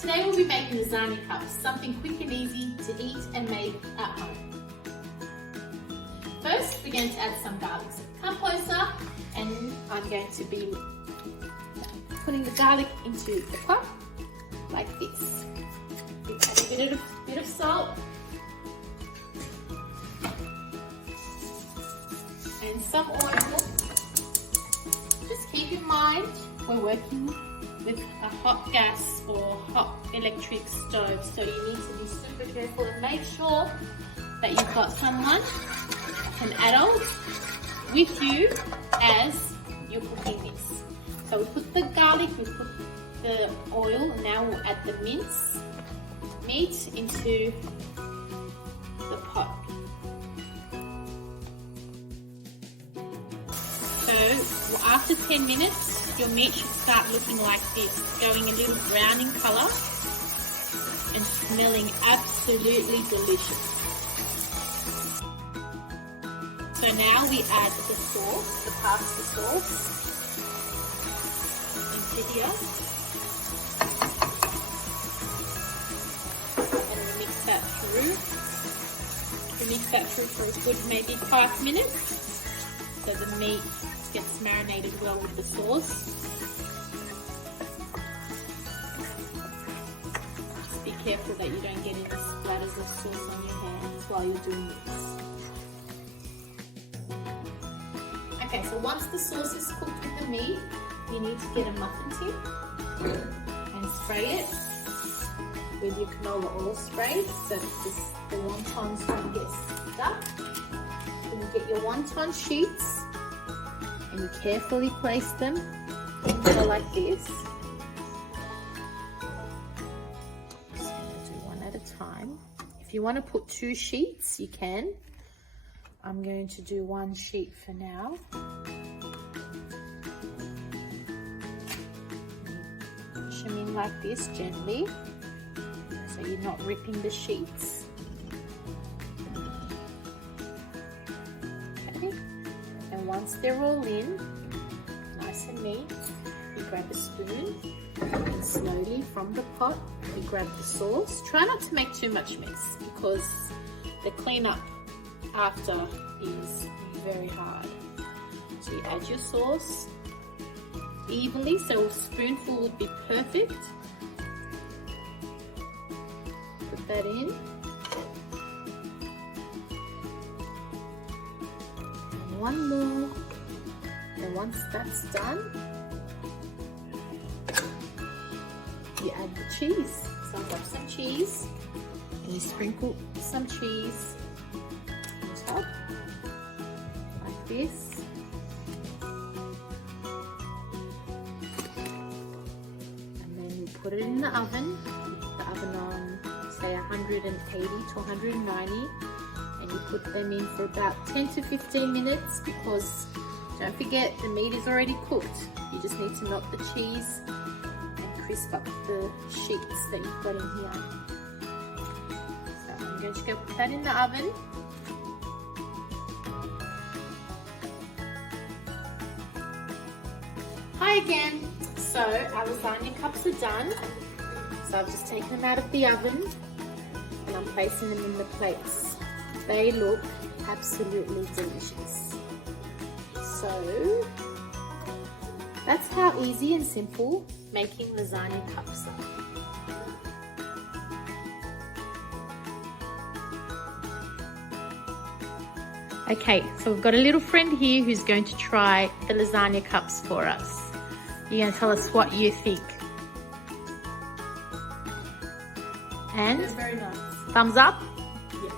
Today we'll be making lasagna cups, something quick and easy to eat and make at home. First, we're going to add some garlic. So come closer, and I'm going to be putting the garlic into the pot like this. We add a bit of salt and some oil. Just keep in mind we're working with a hot gas or hot electric stove, so you need to be super careful and make sure that you've got someone, an adult, with you as you're cooking this. So we put the garlic, we put the oil, now we'll add the mince meat into the pot. So after 10 minutes, your meat should start looking like this, going a little brown in colour and smelling absolutely delicious. So now we add the sauce, the pasta sauce, into here. And we mix that through. We mix that through for a good maybe 5 minutes, so the meat gets marinated well with the sauce. Just be careful that you don't get any splatters of sauce on your hands while you're doing this. Okay, so once the sauce is cooked with the meat, you need to get a muffin tip and spray it with your canola oil spray so that the wontons don't get stuck. Then you get your wonton sheets and you carefully place them in there like this. Just going to do one at a time. If you want to put 2 sheets, you can. I'm going to do 1 sheet for now. Push them in like this gently, so you're not ripping the sheets. Okay. And once they're all in, nice and neat, you grab a spoon and slowly from the pot, you grab the sauce. Try not to make too much mess because the cleanup after is very hard. So you add your sauce evenly, so a spoonful would be perfect. Put that in. And one more. And once that's done, you add the cheese. So I've got some cheese, and you sprinkle some cheese on top, like this. And then you put it in the oven. Put the oven on, say 180 to 190, and you put them in for about 10 to 15 minutes because don't forget the meat is already cooked. You just need to melt the cheese and crisp up the sheets that you've got in here. So I'm going to go put that in the oven. Hi again. So our lasagna cups are done. So I've just taken them out of the oven and I'm placing them in the plates. They look absolutely delicious. So that's how easy and simple making lasagna cups are. Okay, so we've got a little friend here who's going to try the lasagna cups for us. You're going to tell us what you think. And They're very nice. thumbs up? Yeah.